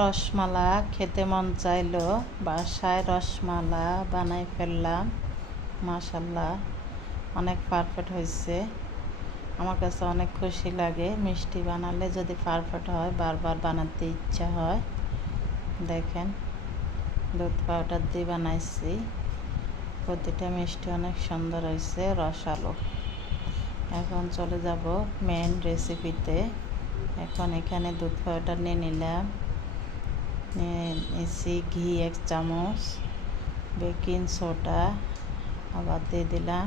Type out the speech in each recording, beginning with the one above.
রসমালা খেতে মন চাইলো, বাসায় রসমালা বানাই ফেললাম। মাশাল্লাহ, অনেক পারফেক্ট হয়েছে। আমার কাছে অনেক খুশি লাগে, মিষ্টি বানালে যদি পারফেক্ট হয় বারবার বানাতে ইচ্ছা হয়। দেখেন, দুধ পাউডার দিয়ে বানাইছি। প্রতিটা মিষ্টি অনেক সুন্দর হয়েছে, রসালো। এখন চলে যাব মেন রেসিপিতে। এখন এখানে দুধ পাউডার নিয়ে নিলাম, নিয়েছি ঘি 1 চামচ, বেকিং সোডা আবার দিয়ে দিলাম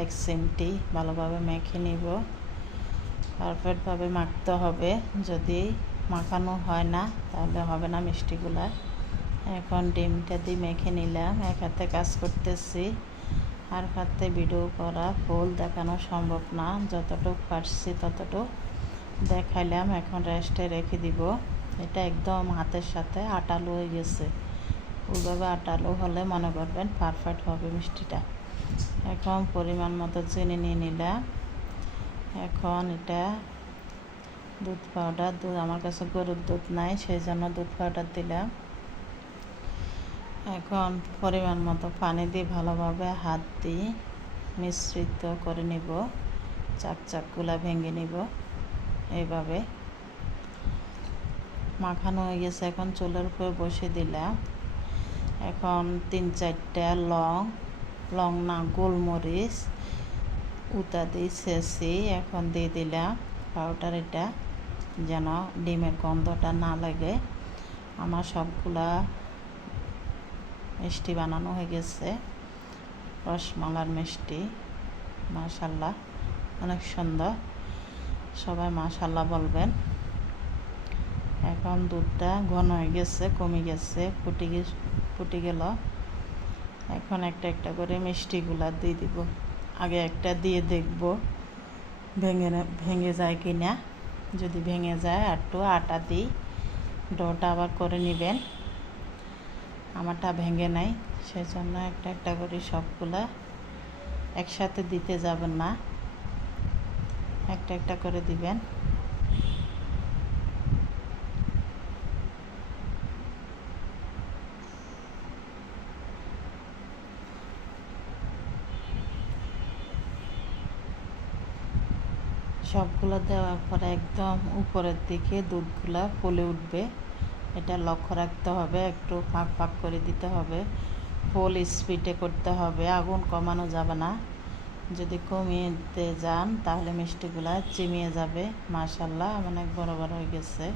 1 চিমটি। ভালোভাবে মেখে নিব। পারফেক্টভাবে মাখতে হবে, যদি মাখানো হয় না তাহলে হবে না মিষ্টিগুলা। এখন ডিমটা দিয়ে মেখে নিলাম। এক হাতে কাজ করতেছি, আর হাতে ভিডিও করা ফুল দেখানো সম্ভব না, যতটুকু পারছি ততটুকু দেখাইলাম। এখন রেস্টে রেখে দিব। এটা একদম হাতের সাথে আটালো হয়ে গেছে। ওইভাবে আটালো হলে মনে করবেন পারফেক্ট হবে মিষ্টিটা। এখন পরিমাণ মতো চিনি নিয়ে নিলাম। এখন এটা দুধ পাউডার, আমার কাছে গরুর দুধ নাই, সেই জন্য দুধ পাউডার দিলাম। এখন পরিমাণ মতো পানি দিয়ে ভালোভাবে হাত দিয়ে মিশ্রিত করে নিব। চাকগুলা ভেঙে নিব। এইভাবে মাখানো হয়ে গেছে। এখন চুলার উপরে বসে দিলাম। এখন 3-4টা লং না গোলমরিচ উতা দিয়ে ছেঁচি এখন দিয়ে দিলাম পাউডার, এটা যেন ডিমের গন্ধটা না লাগে। আমার সবগুলা মিষ্টি বানানো হয়ে গেছে, রসমালার মিষ্টি। মাশাল্লাহ, অনেক সুন্দর। সবাই মাশাল্লাহ বলবেন। এখন দুধটা ঘন হয়ে গেছে, কমে গেছে, ফুটে গেল। এখন একটা একটা করে মিষ্টিগুলা দিয়ে দিব। আগে একটা দিয়ে দেখব ভেঙে যায় কি না। যদি ভেঙে যায় একটু আটা দিই, ডোটা আবার করে নেবেন। আমারটা ভেঙে নাই, সেজন্য একটা একটা করে সবগুলা একসাথে দিতে যাবেন না, একটা একটা করে দিবেন। সবগুলো দেওয়ার পরে একদম উপরের দিকে দুধগুলা ফুলে উঠবে, এটা লক্ষ্য রাখতে হবে। একটু ফাঁক ফাঁক করে দিতে হবে, ফুল স্পিডে করতে হবে, আগুন কমানো যাবে না। যদি কমিয়ে যান তাহলে মিষ্টিগুলা চিমিয়ে যাবে। মাশাল্লাহ, অনেক বড় বড় হয়ে গেছে।